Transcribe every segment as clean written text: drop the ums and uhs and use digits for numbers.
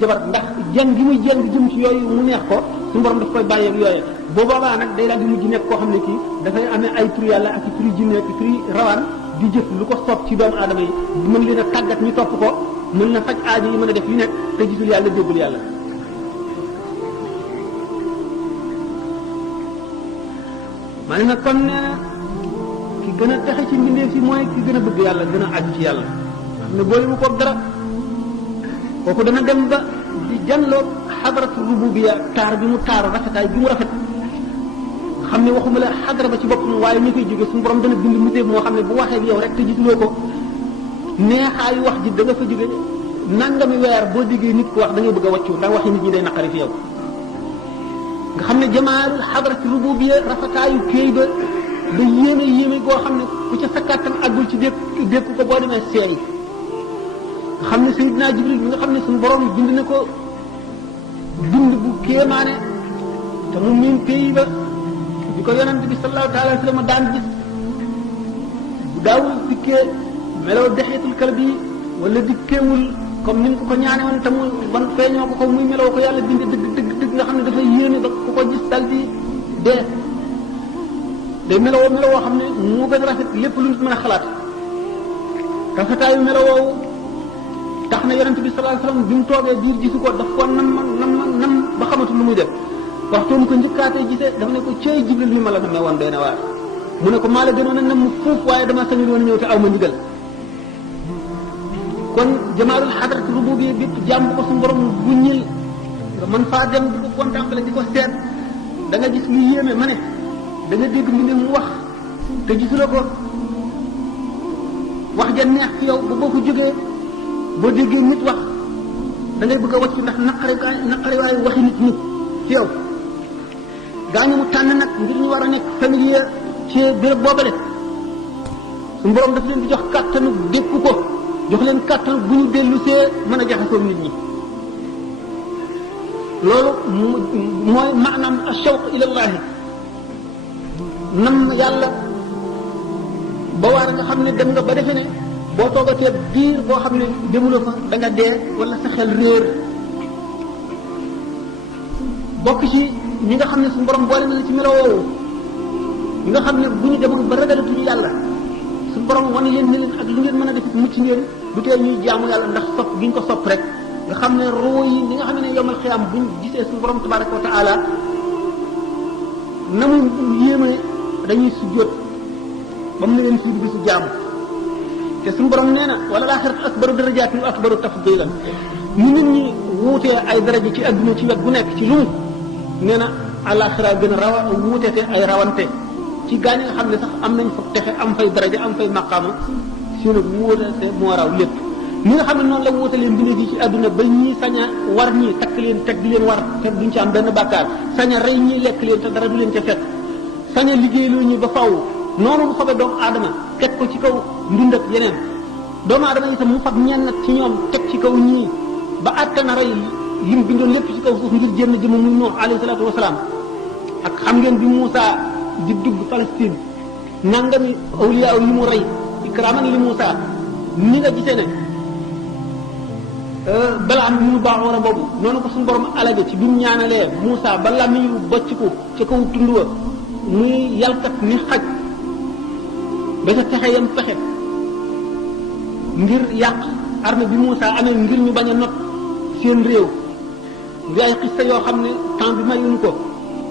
jabar ndax jàng gi muy jàng jëm ci yooyu mu neex ko suñu borom daf koy bàyyeeg yooyu boo boobaa nag day daal di mujj nekk koo xam ne kii dafay amee ay tur yàlla ak i turi jinne ak i turi rawaan di jëf lu ko soob ci doomu aadama yi mën leen a tàggat ñu topp ko mën na faj aajo yi mën a def yu nekk te gisul yàlla déggul yàlla ma ne nag kon nee na ki gën a texe ci mbindeef yi mooy ki gën a bëgg yàlla gën a aju ci yàlla xam ne boole mu ko dara kooku dana dem ba di janloo xadaratu rububiya taar bi mu taar rafetaay bi mu rafet xam ne waxuma la xadara ba ci boppam waaye ñu koy jóge suñu borom dana bind mutéeb moo xam ne bu waxee ak yow rek te gisuloo ko neexaayu wax ji da nga fa jóge nangami weer boo déggee nit ko wax da ngay bëgg a wàccu ndax waxi nit ñi day naqari fi yow nga xam ne jamaalul xadaratu rububiya rafetaayu kéy ba ba yéeme goo xam ne ku ca sa kàttan àggul ci dékk ko boo demee seey nga xam ne Seydina Jibril bi nga xam ne suñu borom bind na ko bind bu kéemaane te mu miin pays ba di ko yonent bi sallallahu taala wa sallam daan gis bu daawul dikkee melaw dexeetul kalbi wala dikkeewul comme ni mu ko ñaane woon te mu ban feeñoo ko muy melaw ko yàlla bind dëgg nga xam ne dafay yéeme ba ku ko gis dal di dee day melawoo xam ne moo gën a rafet lépp lu nit mën a xalaat rafetaayu melawoo tax na yonent bi sallallahu alayhi wasallam bi mu toogee biir gisu ko daf ko nam ba xamatul lu muy def waxtu mu ko njëkkaatee gisee daf ne ko cëy Jibril mi ma la namee woon doy na waar mu ne ko maa la gënoon a nam fuuf waaye dama sañul woon ñëw te aw ma ndigal kon jamaalul xadarat rububiyya bépp jàmm ko suñu borom bu ñil nga mën faa dem di ko contempler di ko seet da nga gis lu yéeme ma ne da nga dégg mu ne mu wax te gisuloo ko wax ja neex ci yow ba boo ko jógee boo déggee nit wax da ngay bëgg a wàcc ndax naqari waayu waxi nit ñi ci yow gaañu mu tànn nag ngir ñu war a nekk familier ci béréb boobale suñu borom daf leen di jox kàttanu dékku ko jox leen kàttanu bu ñu dellu see mën a jaxasoo nit ñi loolu mooy maanaam ashawq ilallahi nam yàlla ba waar nga xam ne dem nga ba defe ne boo toogatee biir boo xam ne demuloo fa da nga dee wala sa xel réer bokk ci ñi nga xam ne suñu borom boole na la ci melo woowu ñi nga xam ne bu ñu demoon ba ragalatuñu yàlla suñu borom wane leen ne leen ak lu ngeen mën a def mucc ngeen du tee ñuy jaamu yàlla ndax sopp gi ñu ko sopp rek nga xam ne roo yi ñi nga xam ne yomal xiyaam buñ gisee suñu borom tabaraka wa taala na mu yéeme dañuy sujjóot ba mu ne leen fii bisu jaamu te suñu borom nee na wala laaxiratu akbaru darajaatin wa akbaru tafdilan ñu nit ñi wuutee ay daraja ci adduna ci wet gu nekk ci lu mu nee na àllaaxira gën a wuutete ay rawante ci gaañ nga xam ne sax am nañ fa texe am fay daraja am fay maqaama seen wuutete moo raw lépp ñi nga xam ne noonu la wuutalee mbindeef yi ci adduna ba ñii sañ a war ñii takk leen teg di leen war te duñ ci am benn bàkkaar sañ a rey ñii lekk leen te dara du leen ca fekk sañ a liggéeyloo ñi ba faw noonu mu fabe doomu aadama teg ko ci kaw ndund ak yeneen doomu aadama itam mu fab ñenn ci ñoom teg ci kaw ñii ba àttana rey lim bindoon lépp ci kaw suuf ngir jénn jëmm muy Nuux alayhi salaatu wasalaam ak xam ngeen bi Muusa di dugg Palestine nangami awliyaa yi mu rey ikraman li Muusa ni nga gisee ne balaa am ñu baax war a boobu noonu ko suñu borom alage ci bi mu ñaanalee Muusa ba làmmiñ wu bocc ko ca kaw tund wa muy yalkat ni xaj ba sa pexe yam pexe ngir yàq armée bi Muusa amee ngir ñu bañ a not seen réew ngi ay xista yoo xam ne temps bi mayuñu ko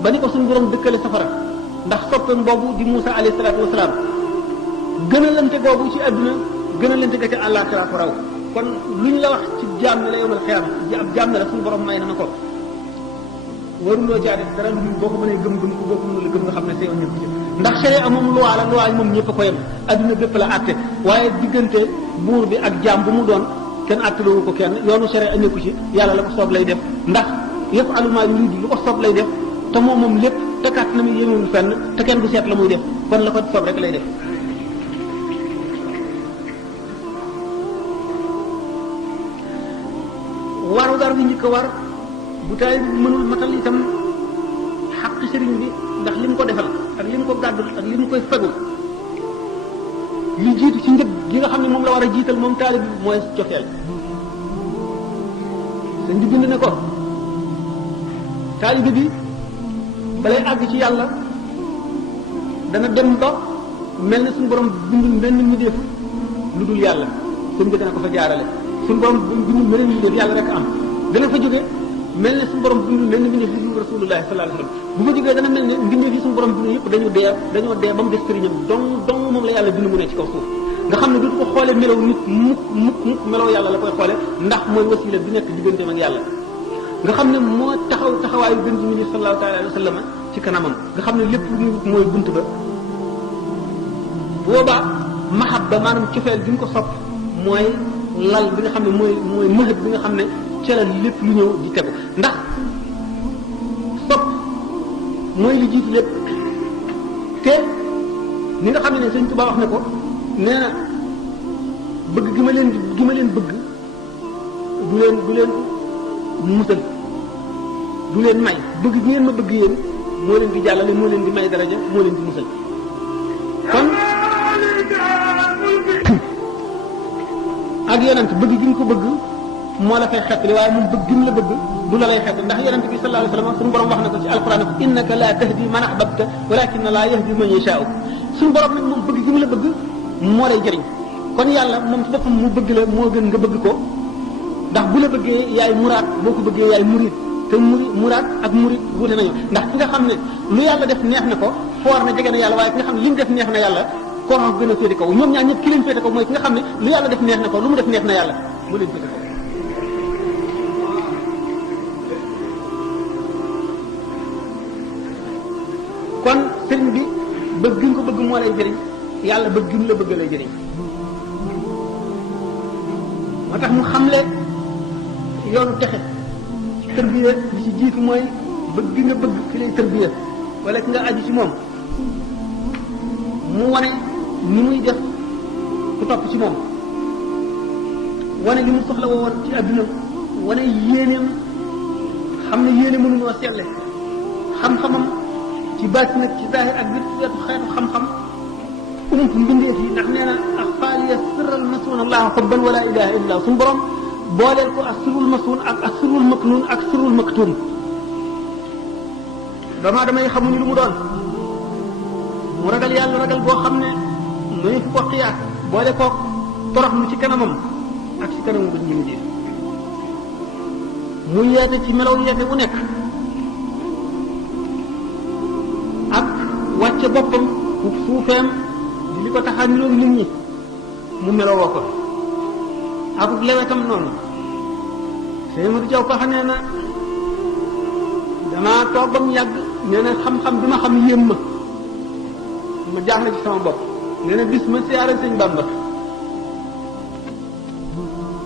ba ni ko suñu borom dëkkale safara ndax soppeem boobu di Muusa alayhi salaatu wasalaam gënalante boobu ci àdduna gënalante ga ca àllaaxira ko raw kon luñ la wax ci jaam ne la yowmal xiyaam ab jaam ne la suñu borom may na ma ko waruloo caa def dara lu boo ko mënee gëm ko boo ko mënul gëm nga xam ne sa yoon ñëpp ci ndax sharia moom loi la loi moom ñëpp a ko yem adduna bépp la àtte waaye diggante buur bi ak jaam bu mu doon kenn àttaloo ko kenn yoonu sharia nekku ci yàlla la ko soob lay def ndax yaf'alu maa yuriidu lu ko soob lay def te moom lépp te kat na muy yéemewul fenn te kenn du seet la muy def kon la ko soob rek lay def. waru gar bi njëkk a war bu tay mënul matal itam xaq sëriñ bi ndax li mu ko defal ak li mu ko gàddul ak li mu koy fegul li jiitu ci njëg gi nga xam ne moom la war a jiital moom taalib bi mooy cofeel dañ di bind ne ko taalibe bi balay àgg ci yàlla dana dem ba mel ne suñu borom bindul benn mbindeef lu dul yàlla sëñ bi dana ko fa jaarale suñu borom bindul benn mbindeef yàlla rek am dana fa jóge mel ne suñu borom bindul benn mbindeef lu dul rasulullah sallallahu alayhi wasallam bu fa jógee dana mel ne mbindeef yi suñu borom bindu yëpp dañoo dee ba mu des sëriñam dong moom la yàlla bind mu ne ci kaw suuf nga xam ne du ko xoolee melaw nit mukk melaw yàlla la koy xoole ndax mooy wasila bi nekk digganteem ak yàlla nga xam ne moo taxawaayu gën ci ministre sallallahu alayhi wa sallam ci kanamam nga xam ne lépp lu muy wut mooy bunt ba boobaa mahabba maanaam cofeel bi nga ko sopp mooy lal bi nga xam ne mooy mëhët bi nga xam ne ca la lépp lu ñëw di tegu ndax sopp mooy li jiitu lépp te ni nga xam ne Sëñ Tuubaa wax ne ko nee na bëgg gi ma leen bëgg du leen musal du leen may bëgg gi ngeen ma bëgg yéen moo leen di jàllale moo leen di may daraja moo leen di musal kon ak yonent bëgg gi nga ko bëgg moo la fay xettali waaye moom bëgg gi mu la bëgg du la lay xettali ndax yonent bi sallallahu alayhi wasallam suñu borom wax na ko ci alquran ko innaka la tahdi man ahbabta walakinna la yahdi man yasha'u suñu borom nag moom bëgg gi mu la bëgg moo lay jëriñ kon yàlla moom ci boppam mu bëgg la moo gën nga bëgg ko ndax bu la bëggee yaay muraad boo ko bëggee yaay murid te muraad ak murid wuute nañu ndax ki nga xam ne lu yàlla def neex na ko foor na jege na yàlla waaye ki nga xam ne li mu def neex na yàlla koo gën a féete kaw ñoom ñaar ñëpp ki leen féete kaw mooy ki nga xam ne lu yàlla def neex na ko lu mu def neex na yàlla moo leen féete kaw kon sëriñ bi bëgg nga ko bëgg moo lay jëriñ yàlla bëgg mu la bëgg lay jëriñ moo tax mu xamle yoonu texe ci tërbiya li ci jiitu mooy bëgg nga bëgg ki lay tërbiya wala ki nga aju ci moom mu wane ni muy def ku topp ci moom wane li mu soxla woon ci adduna wane yéeneem xam ne yéene mënuñoo seetle xam-xamam ci baat nag ci zahir ak biir wetu xeetu xam-xam ump mbindeef yi ndax nee na axfaaliya sirral masuun allah xubban wala ilaha illa suñu borom booleel ko ak sirrul masuun ak sirrul maknuun ak sirrul maktuum dama damay xamuñu lu mu doon mu ragal yàlla ragal boo xam ne mënu fu ko xiyaat boole ko torox lu ci kanamam ak ci kanamu bët ñu jéem mu yeete ci melaw yeete bu nekk ak wàcce boppam fu suufeem di li ko tax a niroog nit ñi mu melowoo ko ak lewetam noonu sëñ Modou Diaw ko xam ne na damaa toog ba mu yàgg nee na xam-xam bi ma xam yéem ma jaaxle ci sama bopp nee na bis ma siyaare sëñ Bamba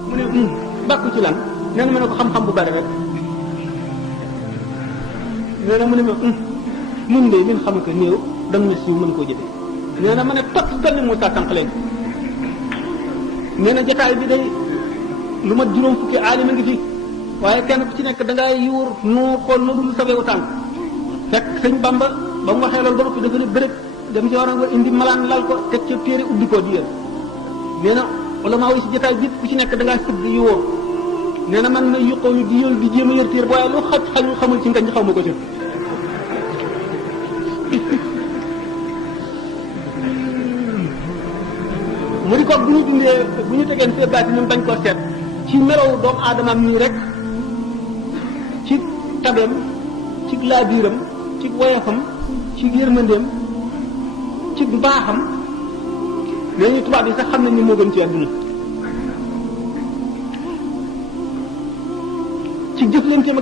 mu ne bàkku ci lan nee na ma ne ko xam-xam bu bari rek nee na mu ne ma mun de min xam ko néew danga na siiw mën koo jëfe nee na ma ne topp benn mu sàkkanq léegi nee na jotaay bi day lu mat juróom fukki aalima ngi fi waaye kenn ku ci nekk da ngay yuur noo xool na dul sawewu tànk fekk sëñ Bamba ba mu waxee loolu ba noppi dafa ne bërëb dem ci waroon nga indi malaan lal ko teg ca téere ubbi ko di yër nee na ulama yi si jotaay bi ku ci nekk da ngaa sëgg yuur nee na man ma yuqoo yu di yël di jéem a yër téere waaye lu xamul ci ngañ xaw ma ko ci mu di ko bu ñu dundee bu ñu tegeen fee baati ñoom bañ koo seet ci melow doomu aadamaam nii rek ci tabeem ci laabiiram ci woyofam ci yërmandeem ci baaxam nee ñu tubaab yi sax xam nañ ni moo gën ci àdduna ci jëflanteem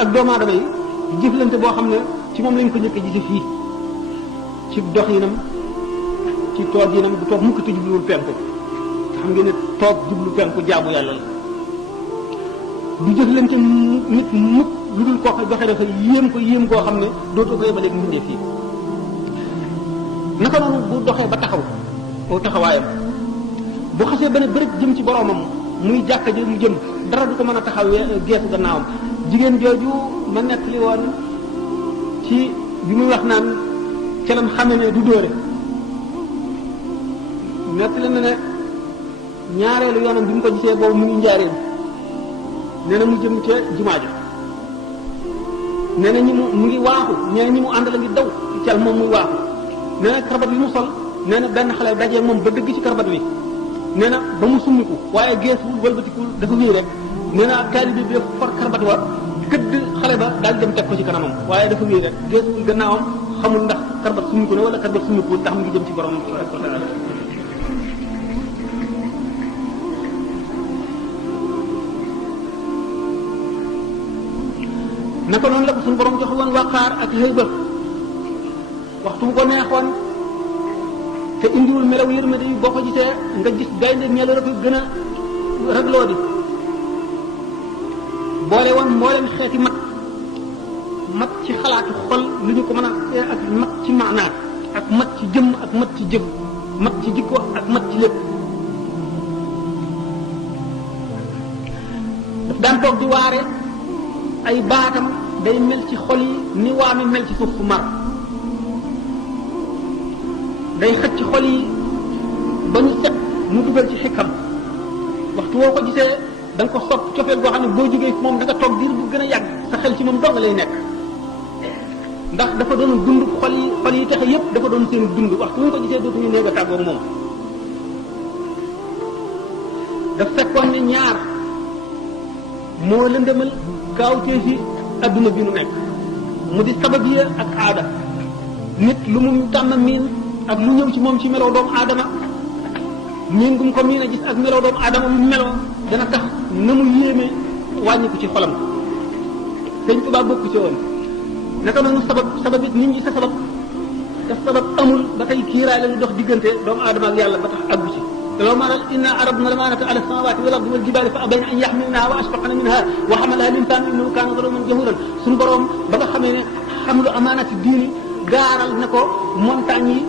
ak doomu aadama yi jëflante boo xam ne ci moom lañ ko njëkk a gise fii ci doxinam ci toog yinam du toog mukk te jubluwul penku xam ngeen ne toog jublu penku jaamu yàlla la du jëflante nit mukk lu dul koo joxe dafa yéem koo xam ne dootoo ko yemaleeg mbindeef fii naka noonu bu doxee ba taxaw aw taxawaayam bu xasee ba ne bëri jëm ci boromam muy jàkka ji mu jëm dara du ko mën a taxaw geesu gannaawam jigéen jooju ma nekk li woon ci bi muy wax naan calam xame ne du dóore nekk la ne ñaareelu yoonam bi mu ko gisee boobu mu ngi njaareem nee na mu jëm ca jumaa ja nee na ñi mu ngi waaxu nee na ñi mu àndal a ngi daw ci cal moom muy waaxu nee na karbat bi mu sol nee na benn xale dajee moom ba dëgg ci karbat bi nee na ba mu summiku waaye geesuwul wëlbatikul dafa wéy rek nee na taalibe bi for karbat wa gëdd xale ba daal dem teg ko ci kanamam waaye dafa wéy rek geesuwul gannaawam xamul ndax karbat summiku na wala karbat summikuwul ndax mu ngi jëm ci borom tabaraka wa taala naka noonu la ko suñu borom jox woon waqaar ak hëyba waxtu bu ko neexoon te indiwul melaw yërmande yi boo ko gisee nga gis gaynde ñela la ko gën a ragloo di boole woon mboolem xeeti mat ci xalaatu xol lu ñu ko mën a ak mat ci maanaat ak mat ci jëmm ak mat ci jëf mat ci jikko ak mat ci lépp daf daan toog di waare ay baatam day mel ci xol yi ni waami mel ci suuf fu mar day xëcc ci xol yi ba ñu set mu dugal ci xikam waxtu woo ko gisee da nga ko sopp cofeel boo xam ne boo jógee moom da nga toog diir bu gën a yàgg sa xel ci moom dong lay nekk ndax dafa doon dund xol yi taxe yépp dafa doon seen dund waxtu wu ñu ko gisee dootuñu néeg a tàggoog moom daf fekkoon ne ñaar moo lëndëmal kaawtee fi adduna bi nu nekk mu di sababiya ak aada nit lu mu tàmm miin ak lu ñëw ci moom ci meloo doomu aadama miin gum ko miin a gis ak meloo doomu aadama mu meloo dana tax na mu yéeme wàññi ko ci xolam sëñ Tuubaa bokk ci woon naka noonu sabab it nit ñi sa sabab amul ba tey kiiraay la lu dox diggante doomu aadama ak yàlla ba tax àggu ci te loo maanal inna aradna al-amaanata ala as-samaawaati wal ardi wal jibaali fa abayna an yaxmilnaha wa ashfaqna minha wa xamalaha al-insaanu innahu kaana zaluuman jahuulan suñu borom ba nga xamee ne xamlu amaanati diini gaaral na ko montagne yi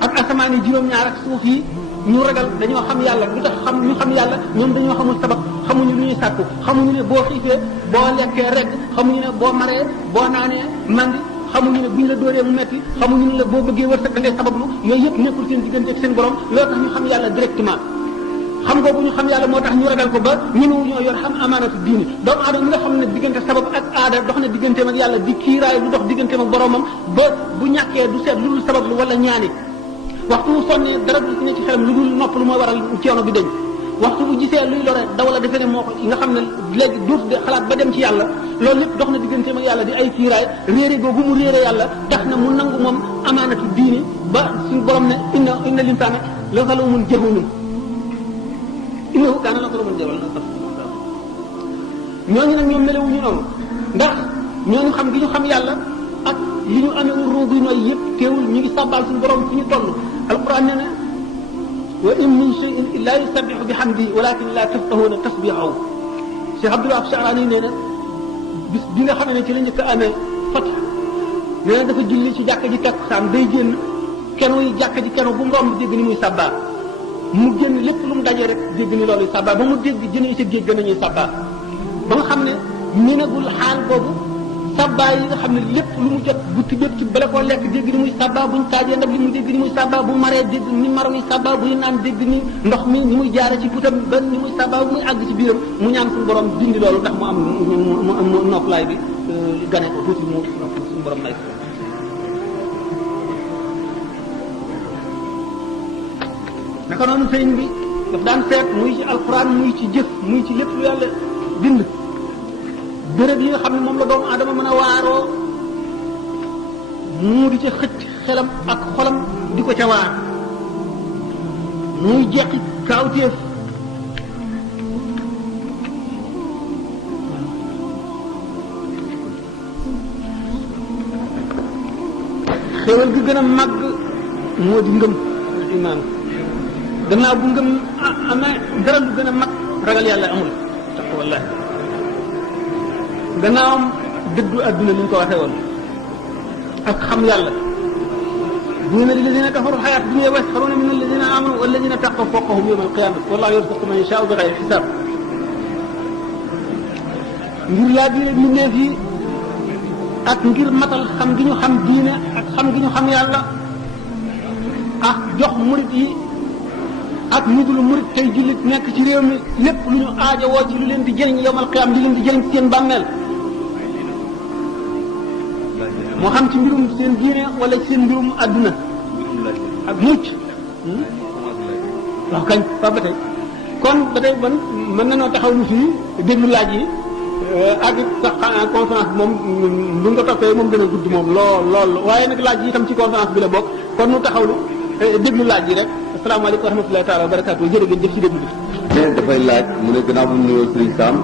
ak asamaan yi juróom-ñaar ak suuf yi ñu ragal dañoo xam yàlla lu tax ñu xam yàlla ñoom dañoo xamul sabab xamuñu lu ñuy sàkku xamuñu ne boo xiifee boo lekkee rek xamuñu ne boo maree boo naanee mandi xamuñu ne buñ la dóoree mu metti xamuñu ne la boo bëggee wërsëg da ngay sabablu yooyu yëpp nekkul seen diggante ak seen borom loolu tax ñu xam yàlla directement xam nga bu ñu xam yàlla moo tax ñu ragal ko ba ñemewu ñoo yor xam amaanatu diini doomu aadama mi nga xam ne diggante sabab ak aada dox na digganteem ak yàlla di kiiraay lu dox digganteem ak boromam ba bu ñàkkee du seet lu dul sabablu wala ñaani waxtu bu sonnee dara du ne ci xelam lu dul nopp lu mooy waral coono bi dañ waxtu bu gisee luy lore daw la defe ne moo ko nga xam ne léegi duut de xalaat ba dem ci yàlla loolu lépp dox na digganteem ak yàlla di ay kiiraay réere googu mu réere yàlla tax na mu nangu moom amaanatu diini ba suñu borom ne inna linsaana la zaluumun jahuulun innahu kaana zaluuman jahuulan ñooñu nag ñoom melewuñu noonu ndax ñooñu xam gi ñu xam yàlla ak li ñu amee ruugi nooy yëpp teewul ñu ngi sàbbaal suñu borom fu ñu toll alquran nee na wa in min shay'in illa yusabbihu bihamdihi walakin la tafqahuna tasbihahu Cheikh Abdul Wahab Sha'rani nee na bis bi nga xam ne ci la njëkk a amee fat nee na dafa julli ci jàkka ji takkusaan day génn keno yi jàkka ji keno bu mu romb dégg ni muy sàbbaa mu génn lépp lu mu dajee rek dégg ni loolu sàbbaa ba mu dégg jëne yi sa géej gën a ñuy sàbbaa ba nga xam ne minagul xaal boobu sabba yi nga xam ne lépp lu mu jot gutti bépp ci bala koo lekk dégg ni muy sabba buñ taajee ndab li mu dégg ni muy sabba bu maree dégg ni mar muy sabba buy naan dégg ni ndox mi ni muy jaare ci putam ba ni muy sabba bu muy àgg ci biiram mu ñaan suñu borom dindi loolu ndax mu am noppalaay bi gane ko tuuti mu suñu borom may ko naka noonu sëriñ bi daf daan seet muy ci alquran muy ci jëf muy ci lépp lu yàlla bind béréb yi nga xam ne moom la doomu aadama mën a waaroo mu di ca xëcc xelam ak xolam di ko ca waar muy jeqi kaawteef xéwal gi gën a màgg moo di ngëm imaan gannaaw bu ngëm amee dara lu gën a mag ragal yàlla amul tax wallahi gannaawam dëddu adduna ni ñu ko waxee woon ak xam yàlla zuyina lilladina kafaru xayaat dunya wa yasxaruuna min alladina amanu walladina taqaw fawqahum yawma alqiyamati wallahu yarzuqu man yashaau bi xayri xisaab ngir laa diine mbindeef yi ak ngir matal xam gi ñu xam diine ak xam gi ñu xam yàlla ak jox murit yi ak ñu dul murit tey jullit nekk ci réew mi lépp lu ñu aajowoo ci lu leen di jëriñ yomal xiyaam li leen di jëriñ seen bàmmeel moo xam ci mbirum seen diine wala ci seen mbirum adduna ak mucc waaw kañ fa ba tey kon ba tey man mën na noo taxaw lu fii déglu laaj yi ak sax conférence bi moom bu nga toppee moom dana gudd moom lool waaye nag laaj yi itam ci conférence bi la bokk kon nu taxawlu déglu laaj yi rek asalaamaaleykum wa rahmatullahi taala wa barakaatu jërë ngeen jëf ci déglu bi. mais dafay laaj mu ne gannaaw bu mu nuyoo Serigne Sam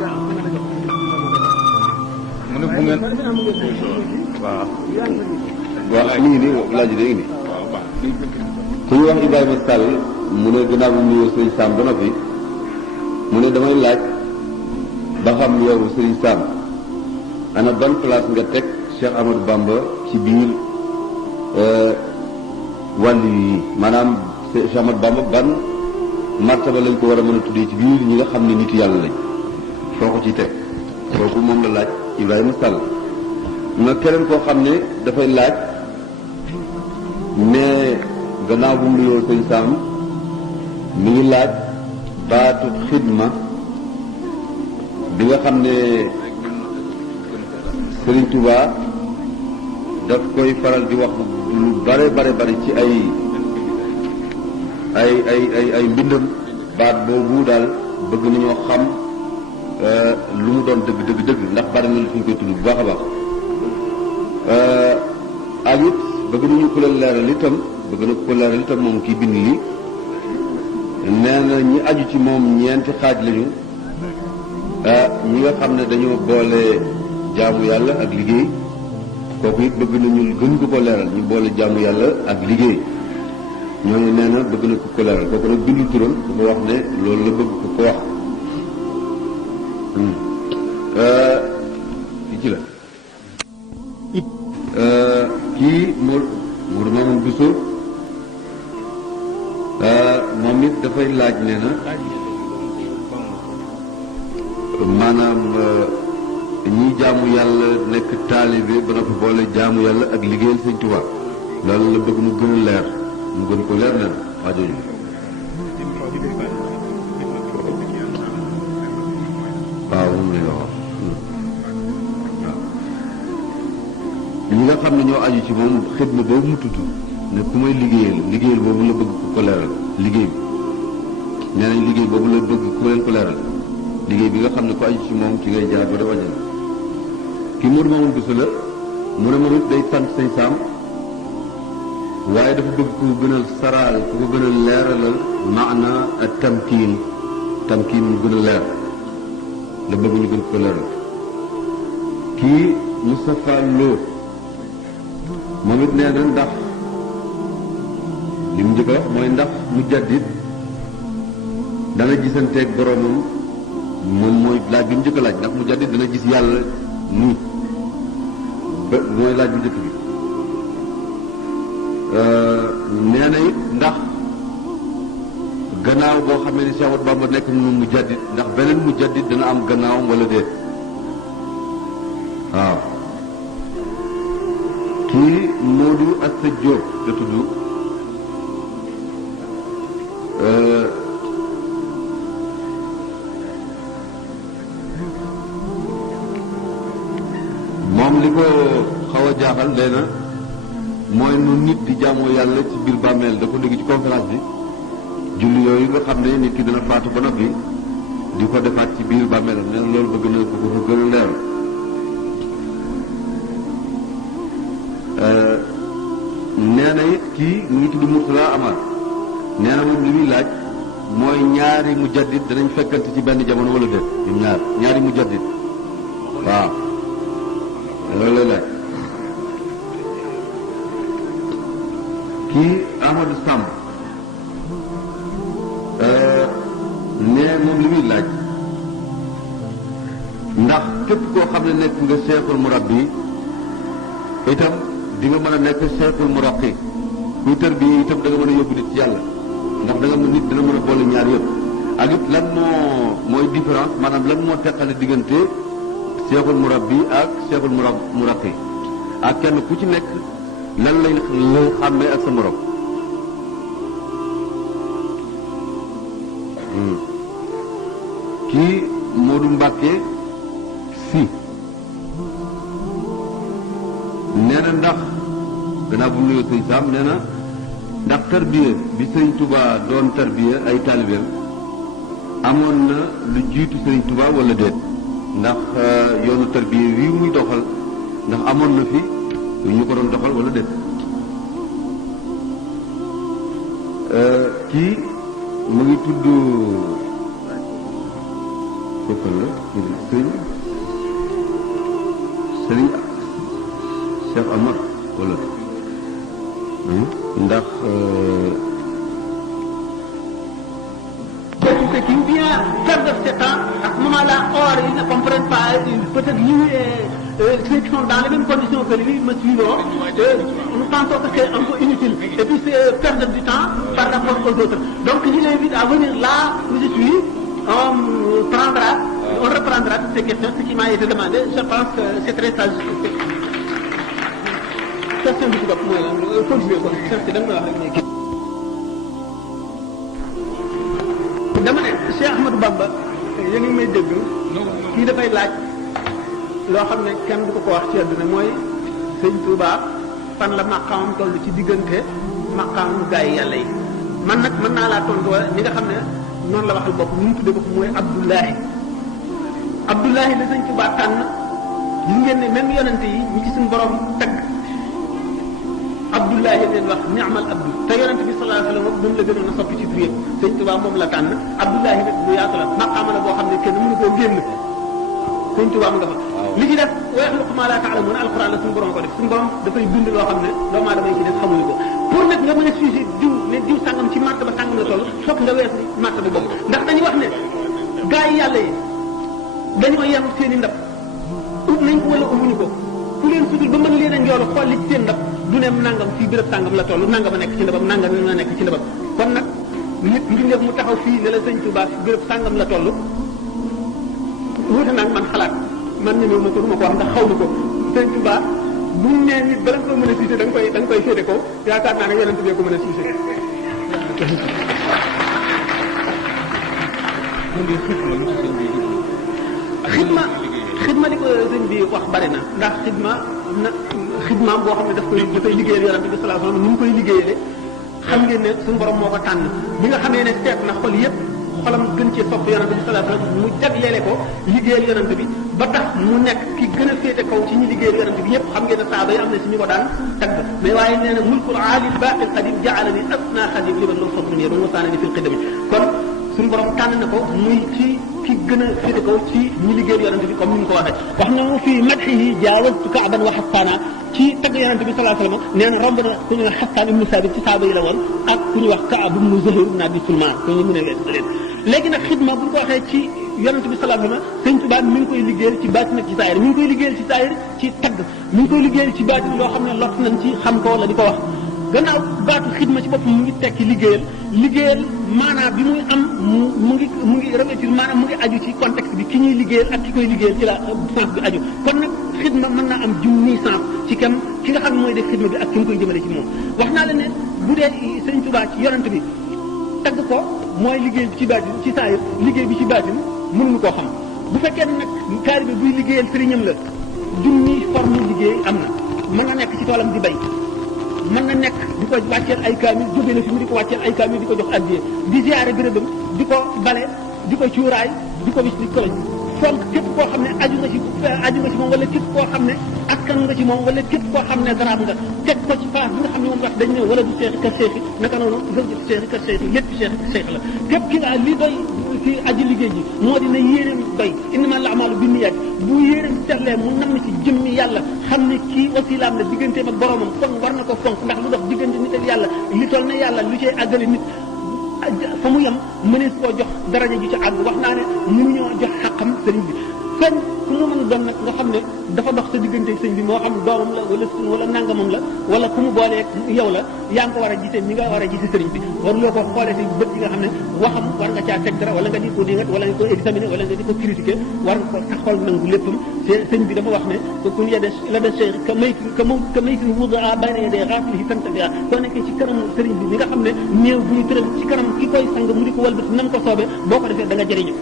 mu ne bu ngeen waaw mi ngi nii laaj yi léegi nii ku ñu wax Ibrahima Sall mu ne gannaaw bu mu nuyoo Serigne Sam ba noppi mu ne damay laaj ba xam yow Serigne Sam ana ban place nga teg Cheikh Ahmadou Bamba ci biir wàllu yi maanaam Cheikh Ahmadou Bamba ban martaba lañ ko war a mën a tuddee ci biir ñi nga xam ne nit yàlla lañ foo ko ci teg kooku moom la laaj Ibrahima Sall na keneen koo xam ne dafay laaj mais gannaaw bu mu nuyoo Sëñ Sam mi ngi laaj baatu xidma bi nga xam ne Serigne Touba daf koy faral di wax lu bare ci ay mbindam baat boobu daal bëgg nañoo xam lu mu doon dëgg ndax bari na lu fi ñu koy tudd bu baax a baax ak it bëgg nañu ko leeral itam moom kii bind li nee na ñi aju ci moom ñeenti xaaj lañu ñi nga xam ne dañoo boole jaamu yàlla ak liggéey kooku it bëgg nañu gën ko leeral ñu boole jaamu yàlla ak liggéey ñooñu nee na bëgg na ko leeral kooku nag bindu turam dafa wax ne loolu la bëgg ko wax kii ci la kii Mourou Mamoun Bousso moom it dafay laaj nee na maanaam ñi jaamu yàlla nekk taalibe ba noppi boole jaamu yàlla ak liggéeyal Sëñ Tuubaa loolu la bëgg mu gën a leer mu gën ko leer nee na waa jooju waaw moom la wax ñi nga xam ne ñoo aju ci moom xidma boobu mu tudd ne ku may liggéeyal boobu la bëgg ku ko leeral liggéey bi nee nañ liggéey boobu la bëgg ku leen ko leeral liggéey bi nga xam ne ku aju ci moom ci ngay jaar ba def àjjana kii Mourou Mamoun Bousso la mu ne moom it day sant Sëñ Sam waaye dafa bëgg ku gën a saraal ku ko gën a leeralal maana ak tamkiin mu gën a leer la bëgg ñu gën ko leeral kii Moustapha Lo moom it nee na ndax li mu njëkk a wax mooy ndax mu jaddit dana gisanteeg boromam moom mooy laaj bi mu njëkk a laaj ndax mu jaddit dana gis yàlla nii ba mooy laaj bu njëkk bi nee na it ndax gannaaw boo xamee ni Cheikh Ahmadou Bamba nekk mu jaddit ndax beneen mu jaddit dana am gannaawam wala déet waaw kii Modou Assa Diop la tudd moom li ko xaw a jaaxal nee na mooy nu nit di jaamoo yàlla ci biir bàmmeel da ko dégg ci conférence bi julli yooyu nga xam ne nit ki dana faatu ba noppi di ko defaat ci biir bàmmeelam nee na loolu bëgg na ko ko gën a leer nee na it kii mu ngi tudd Mourtala Amar nee na moom li muy laaj mooy ñaari mujaddid danañ fekkante ci benn jamono wala déet ñoom ñaari mujaddid waaw loolu lay laaj kii Amadou Samb nee moom li muy laaj ndax képp koo xam ne nekk nga seexul murabbi itam di nga mën a nekk seexul muraqi kuy tër bi itam da nga mën a yóbbu nit ci yàlla ndax da nga nit dina mën a boole ñaar yëpp ak it lan mooy différence maanaam lan moo teqale diggante seexul murabbi ak seexul muraqi ak kenn ku ci nekk lan lay xàmmee ak sa morom kii Modou Mbacke si nee na ndax gannaaw bu mu nuyoo sëñ Sam nee na ndax tarbiya bi sëñ Touba doon tarbiya ay taalibeem amoon na lu jiitu sëñ Touba wala déet ndax yoonu tarbiya wi muy doxal ndax amoon na fi ñu ko doon doxal wala déet kii mu ngi tudd bokkal la sëriñ Cheikh Amar wala ndax ceux qui ou bien perdent ce temps à ce moment-là, or ils ne comprennent pas, peut-être lui et ceux qui sont dans les mêmes conditions que lui me suivront, nous pensons que c'est un peu inutile. Et puis c'est perdre du temps par rapport aux autres. Donc je l'invite à venir là où je suis, on reprendra toutes ces questions, ce qui m'a été demandé. Je pense que c'est très sage. Question du coup, moi, continuez quoi. C'est dans la dama ne Cheikh Ahmadou Bamba yéen ngi may dégg kii dafay laaj loo xam ne kenn du ko wax ci àdduna mooy sëñ Touba fan la maqaamam toll ci diggante maqaamam gaa yi yàlla yi man nag mën naa laa tontu wala ñi nga xam ne noonu la waxal bopp ñu tuddee ko mooy Abdoulahi la sëñ Touba tànn gis ngeen ne même yonente yi ñu ci suñu borom tagg Abdoulahi leen wax ni'mal abdu te yonente bi sallallahu alayhi wa sallam moom la gënoon a soppi ci tur yëpp sëñ Touba moom la tànn Abdoulahi nag bu yaatu la maqaama la boo xam ne kenn mënu koo génn sëñ Touba mu nga fa li ci def wa yaxluqu maa laa ta'lamuun alquran la suñu borom ko def suñu borom dafay bind loo xam ne doomu aadama yi ci def xamuñu ko pour nag nga mën a sujet diw ne diw sàngam ci martaba sàngam la toll fokk nga weesu martaba boobu ndax dañuy wax ne gaa yi yàlla yi dañoo yem seen i ndab ut nañ ko wala umuñu ko ku leen sutul ba mën leen a njoolu xool li ci seen ndab du ne nangam fii béréb sàngam la toll nangam a nekk ci ndabam nangam la nekk ci ndabam kon nag nit mbindeef mu taxaw fii ne la sëñ Touba fi béréb sàngam la toll wuute nag man xalaat man ñemewu ma ko du ma ko wax ndax xaw ma ko sëñ Touba buñ nee nit bala nga ko mën a siise da nga koy féete ko yaakaar naa ne yonent bi ko mën a siise xidma li ko sëñ bi wax bari na ndax xidmaam boo xam ne dafay liggéeyal yonent bi sallallahu alayhi wasallam ni mu koy liggéeyale xam ngeen ne suñu borom moo ko tànn bi nga xamee ne seet na xol yépp xolam gën cee sopp yonent bi sallallahu alayhi wasallam mu jagleele ko liggéeyal yonent bi ba tax mu nekk ki gën a féete kaw ci ñi liggéeyal yonent bi ñëpp xam ngeen ne saaba yi am na ci ñu ko daan tagg mais waaye nee na mulkul aali baaqil qadim ja'alani asna xadim liman law fadlun yadum wasaanani fil qidami kon suñu borom tànn na ko muy ci ki gën a féete kaw ci ñi liggéeyal yonent bi comme ni mu ko waxee wax na mu fii madhihi jaawaztu ka'ban wa hassana ci tagg yonent bi sallallahu alayhi wasallam nee na romb na ku ñu wax Hassan ibnu Sabit ci saaba yi la woon ak ku ñu wax Ka'b ibnu Zuhayr ibnu Abi Sulman ko ñu mën a wees leen léegi nag xidma bu ñu ko waxee ci yonent bi sallallahu alayhi wasallam sëñ Tuubaa mi ngi koy liggéeyal ci baatin ak ci saayir mi ngi koy liggéeyal ci saayir ci tagg mi ngi koy liggéeyal ci baatin loo xam ne lot nañ ci xam ko wala di ko wax gannaaw baatu xidma ci boppam mu ngi tekki liggéeyal maanaam bi muy am mu ngi revêtir maanaam mu ngi aju ci contexte bi ki ñuy liggéeyal ak ki koy liggéeyal ci la sens bi aju kon nag xidma mën naa am junni sens ci kam ki nga xam ne mooy def xidma bi ak ki mu koy jëmale ci moom wax naa la ne bu dee sëñ Tuubaa ci yonent bi tagg ko mooy liggéey bi ci baatin ci saayir liggéey bi ci baatin mënuñu koo xam bu fekkee nag taalibe buy liggéeyal sëriñam la junni forme liggéey am na mën na nekk ci toolam di bay mën na nekk di ko wàcceel ay kaamil jóge na fi mu di ko wàcceel ay kaamil di ko jox addiya di ziyaare bérébam di ko bale di ko cuuraay di ko bis di ko fonk képp koo xam ne aju nga ci moom wala képp koo xam ne askan nga ci moom wala képp koo xam ne daraam nga teg ko ci place bi nga xam ne moom wax dañ ne wala du seexi kër seexi naka noonu vërjëf seexi kër seexi lépp seexi la képp ki nga li doy ci aji liggéey ji moo di ne yéeneem doy innamal a'maalu binniyaat bu yéeneem sellee mu nam ci jëmmi yàlla xam ne kii wasilaam la digganteem ak boromam kon war na ko fonk ndax lu dox diggante nit ak yàlla li toll ne yàlla lu cay àggale nit fa mu yem mënees koo jox daraja ji ci àgg wax naa ne mënuñoo jox xaqam sëriñ bi kenn ku mu mën doon nag nga xam ne dafa dox sa diggante sëñ bi moo xam doomam la wala nangamam la wala ku mu booleeg yow la yaa ngi ko war a gisee ni nga war a gisee sëriñ bi waruloo ko xoolee si bët yi nga xam ne waxam war nga caa teg dara wala nga di ko dingat wala nga ko examiner wala nga di ko critiquer war nga ko sa xol nangu léppam sëñ bi dafa wax ne ko kun yede la de cheikh ka may fi wudaa bayna yedee xaafilihi tantabia soo nekkee ci kanam sëriñ bi li nga xam ne néew bu ñu tëral ci kanam ki koy sang mu di ko walbati nam ko soobee boo ko defee da nga jëriñu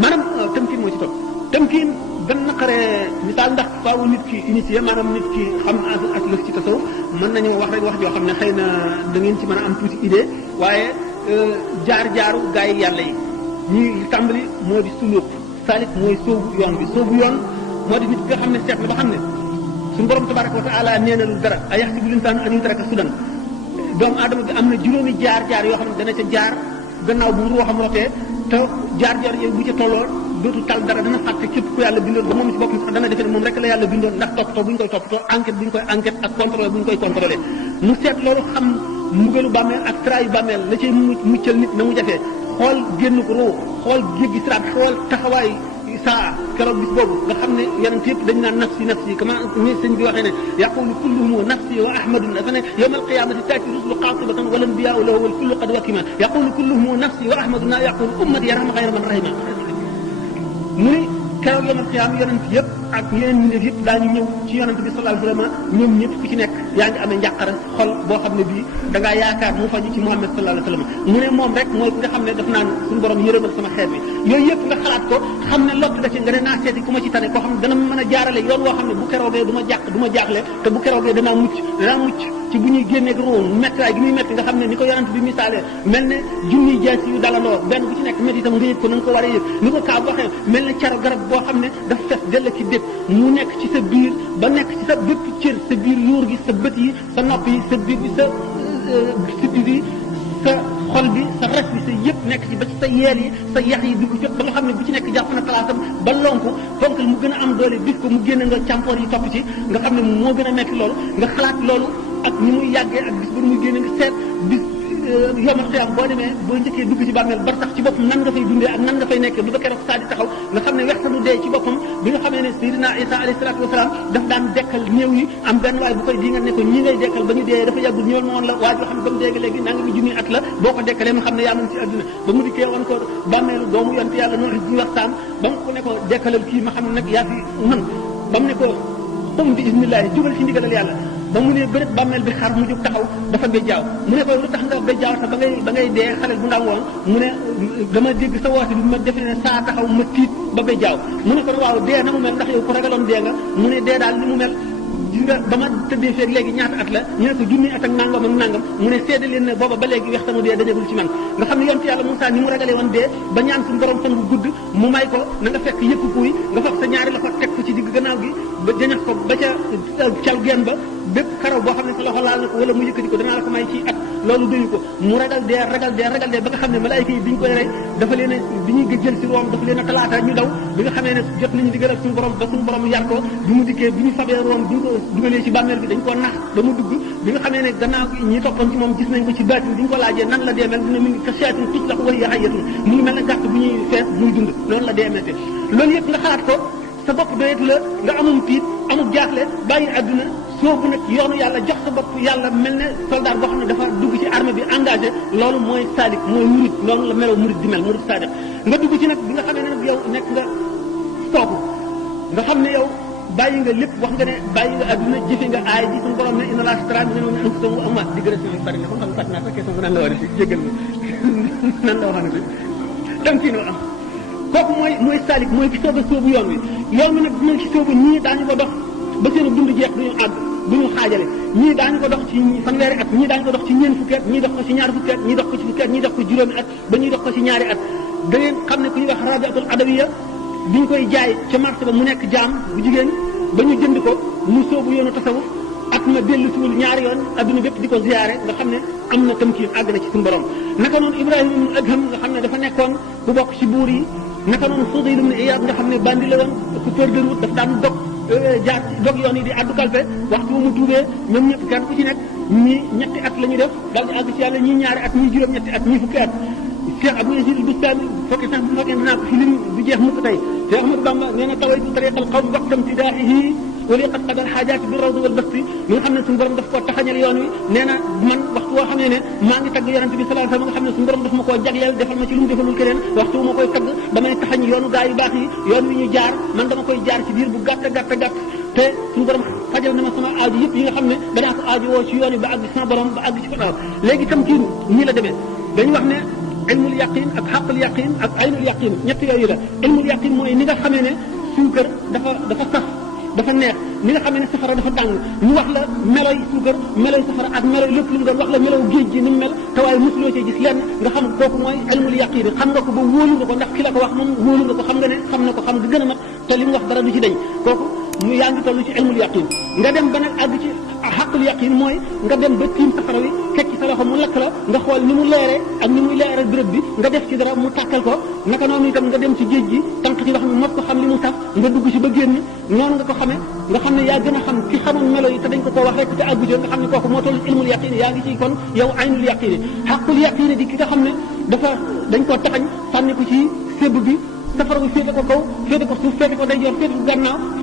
maanaam tamkiin moo ci topp tamkiin gën naqaree misaal ndax faaw nit ki initié maanaam nit ki xam as lëf ci tasawuf mën nañu wax rek wax joo xam ne xëy na da ngeen ci mën a am tuuti idée waaye jaar-jaaru gaa yi yàlla yi ñuy tàmbali moo di suluk salik mooy soobu yoon bi soobu yoon moo di nit ki nga xam ne seet na ba xam ne suñu borom tabaraka wa taala nee na lu dara a yaxsibu linsaanu an yutraka sudan doomu aadama bi am na juróomi jaar-jaar yoo xam ne dana ca jaar gannaaw bu ruuxam rotee te jaar-jaar yooyu bu ca tolloo dootu tal dara dana fàtte képp ku yàlla bindoon ba moom ci boppam sax dana defe ne moom rek la yàlla bindoon ndax toppatoo bu ñu koy toppatoo enquête bu ñu koy enquête ak contrôle bu ñu koy contrôlé mu seet loolu xam mbugalu bàmmeel ak trayu bàmmeel la cay muccal nit na mu jafee xool génn ko ruu xool jéggi siraat xool taxawaay saa keroog bis boobu nga xam ne yonent yëpp dañu naan nafsi nafsi kama ni sëñ bi waxee ne yaqulu kulluhum nafsi wa ahmadu dafa ne yawma alqiyamati taati rusulu qaatibatan wal anbiyaau lahu wal kullu qad wakima yaqulu kulluhum nafsi wa ahmadu na yaqulu ummati yarham xayra man rahima mu ni keroog yawmal qiyaama yonent yëpp ak yeneen mbindeef yëpp daañu ñëw ci yonent bi sallallahu alayhi wa sallam ñoom ñëpp ku ci nekk yaa ngi amee njàqare xol boo xam ne bii da ngaa yaakaar mu faju ci Muhammad sallallahu alayhi wa sallam mu ne moom rek mooy ki nga xam ne daf naan suñu borom yërëmal sama xeet bi yooyu yëpp nga xalaat ko xam ne lott da ci nga ne naa seeti ku ma ci tane koo xam ne dana mën a jaarale yoon woo xam ne bu keroogee du ma jàq du ma jaaxle te bu keroogee danaa mucc ci bu ñuy génneeg ruum méttiwaay gi muy métti nga xam ne ni ko yonent bi misaalee mel ne junniy jaasi yu dalandoo benn bu ci nekk métti itam nga yëg ko na nga ko war a yëg ni ko Kaab waxee mel ne caro garab boo xam ne dafa fes dell ci dét mu nekk ci sa biir ba nekk ci sa bépp cër sa biir yuur gi sa bët yi sa nopp yi sa biir bi sa siddi bi sa xol bi sa res bi sa yëpp nekk ci ba ci sa yeel yi sa yax yi dugg jot ba nga xam ne bu ci nekk jàpp na palaasam ba lonku fonkal mu gën a am doole bis ko mu génn nga càmpoor yi topp ci nga xam ne moo gën a metti loolu nga xalaat loolu ak ni muy yàggee ak bis ba muy génne nga seet bis yomal xiyam boo demee boo njëkkee dugg ci bàmmeel bar sax ci boppam nan nga fay dundee ak nan nga fay nekkee bu ba keroog saa di taxaw nga xam ne wextanu dee ci boppam bi nga xamee ne Seydina Isa alayhi salaatu wasalaam daf daan dekkal néew yi am benn waay bu koy di nga ne ko ñi ngay dekkal ba ñu dee dafa yàggul ñëwal ma woon la waa joo xam ne ba mu dee léegi nanga mi junni at la boo ko dekkalee mu xam ne yaa ngi ci àdduna ba mu dikkee woon ko bàmmeelu doomu yonent yàlla noonu ñu wax saam ba mu ko ne ko dekkalal kii ma xam ne nag yaa fi man ba mu ne ko xum bi ismillahi jubal ci ndigalal yàlla ba mu ne bërët bàmmeel bi xar mu jóg taxaw dafa béjjaaw mu ne ko lu tax nga béjjaaw te ba ngay dee xale bu ndaw woon mu ne dama dégg sa woote bi ma defe ne saa taxaw ma tiit ba béjjaaw mu ne ko waaw dee na mu mel ndax yow ku ragaloon dee nga mu ne dee daal ni mu mel gis nga ba ma tëddee feeg léegi ñaata at la ñu ne ko junni at ak nangam ak nangam mu ne seede leen ne booba ba léegi wextanu dee dajagul ci man nga xam ne yonent yàlla Moussa ni mu ragalee woon dee ba ñaan suñu borom fan bu gudd mu may ko na nga fekk yëpp kuy nga fekk sa ñaari loxo teg ko ci digg gannaaw gi ba jañax ko ba ca cal geen ba bépp karaw boo xam ne sa loxo laal na ko wala mu yëkkati ko danaa la ko may ci at loolu doyu ko mu ragal dee ba nga xam ne malaayika yi bi ñu koy rey dafa leen a bi ñuy jël si room dafa leen a talaata ñu daw bi nga xamee ne jot nañu digal ak suñu borom ba suñu borom yar ko bi mu dikkee bi ñu fabee room bi ñu ko dugalee ci bàmmeel bi dañ ko nax ba mu dugg bi nga xamee ne gannaaw gi ñi toppoon ci moom gis nañ ko ci baatin bi ñu ko laajee nan la dee mel mu ne mi ngi ka seetin tus la ko way yaxayatun mu ngi mel ne gàtt bu ñuy fees muy dund loolu la dee mette loolu yëpp nga xalaat ko sa bopp doyetu la nga amum tiit amul jaaxle bàyyi àdduna soobu nag yoonu yàlla jox sa bopp yàlla mel ne soldat boo xam ne dafa dugg ci armée bi engagé loolu mooy sadiq mooy murid loolu la meloo murid di mel murid sadiq nga dugg ci nag bi nga xamee ne nag yow nekk nga soobu nga xam ne yow bàyyi nga lépp wax nga ne bàyyi nga adduna jëfe nga aay ji suñu borom ne inna laa ashtara mina al-mu'minina anfusahum wa amwaalahum digression yi bari na kon xam nga fàttali naa sa question nan la war a si jégal ma nan la waxoon ne dem kii noo am kooku mooy salik mooy ki soog a soobu yoon wi yoon wi nag dinañ ci soobu ñii daañu ko dox ba seen dund jeex duñu àgg duñu xaajale ñii daañu ko dox ci fanweeri at ñii daañu ko dox ci ñeent fukki at ñii dox ko ci ñaar fukki at ñii dox ko ci fukki at ñii dox ko juróomi at ba ñuy dox ko ci ñaari at da ngeen xam ne ku ñuy wax rabiatul adawiya bi ñu koy jaay ca marché ba mu nekk jaam bu jigéen ba ñu jënd ko mu soobu yoonu tasawuf at na dellu siwul ñaari yoon adduna bépp di ko ziyaare nga xam ne am na tamkiin àgg na ci suñu borom naka noonu Ibrahima ibn Adham nga xam ne dafa nekkoon ku bokk ci buur yi naka noonu Fudayl ibn Iyaad nga xam ne bandi la woon coupeur de route daf daan dog yoon yi di addu kalpe waxtu mu tuubee ñoom ñëpp kenn ku ci nekk ñii ñetti at la ñu def daal di àgg ci yàlla ñii ñaari at ñii juróom-ñetti at ñii fukki at Cheikh Abou Yazid al-Bustami fokki sax bu fekkee dinaa ko fi lim du jeex mukk tey Cheikh Ahmadou Bamba nee na tawaytu tariqal qawm waqtam tidaahihi wali qad qadal xaajaati bi rawdi wal basti mi nga xam ne suñu borom daf koo taxañal yoon wi nee na man waxtu woo xam ne maa ngi tagg yonente bi sallallahu alayhi wasallam nga xam ne suñu borom daf ma koo jagleel defal ma ci lu mu defalul keneen waxtu wu ma koy tagg damay taxañ yoonu gaa yu baax yi yoon wi ñu jaar man dama koy jaar ci biir bu gàtt te suñu borom fajal na ma sama aaju yëpp yi nga xam ne danaa ko aaju woo ci yoon wi ba àgg sama borom ba àgg ci fataw léegi itam ci nii la demee dañu wax ne ilmul yaqin ak xaqul yaqin ak aynul yaqin ñett yooyu la ilmul yaqin mooy ni nga xamee ne suukar dafa saf dafa neex ni nga xamee ne safara dafa tàng ñu wax la meloy suukar meloy safara ak meloy lépp lu mu doon wax la melow géej gi ni mu mel te waaye mosuloo cee gis lenn nga xam kooku mooy ilmul yaqin xam nga ko ba wóolu nga ko ndax ki la ko wax moom wóolu nga ko xam nga ne xam na ko xam nga gën a mat te li mu wax dara du ci dañ kooku mu yaa ngi toll ci ilmul yaqin nga dem ba nag àgg ci xaqul yaqin mooy nga dem ba tiim safara wi fekk ci sa loxo mu lakk la nga xool ni mu leere ak ni muy leere béréb bi nga def ci dara mu tàkkal ko naka noonu itam nga dem ci géej gi tànk ci wax mi mos ko xam li mu saf nga dugg ci ba génn noonu nga ko xamee nga xam ne yaa gën a xam ci xamoon melo yi te dañ ko koo wax rek te àggu ci nga xam ne kooku moo toll ci ilmul yaqin yaa ngi ci kon yow aynul yaqin xaqul yaqin di ki nga xam ne dañ koo taxañ sànni ko ci sébb bi safara bi féete ko kaw féete ko suuf féete ko ndeyjoor féete ko gannaaw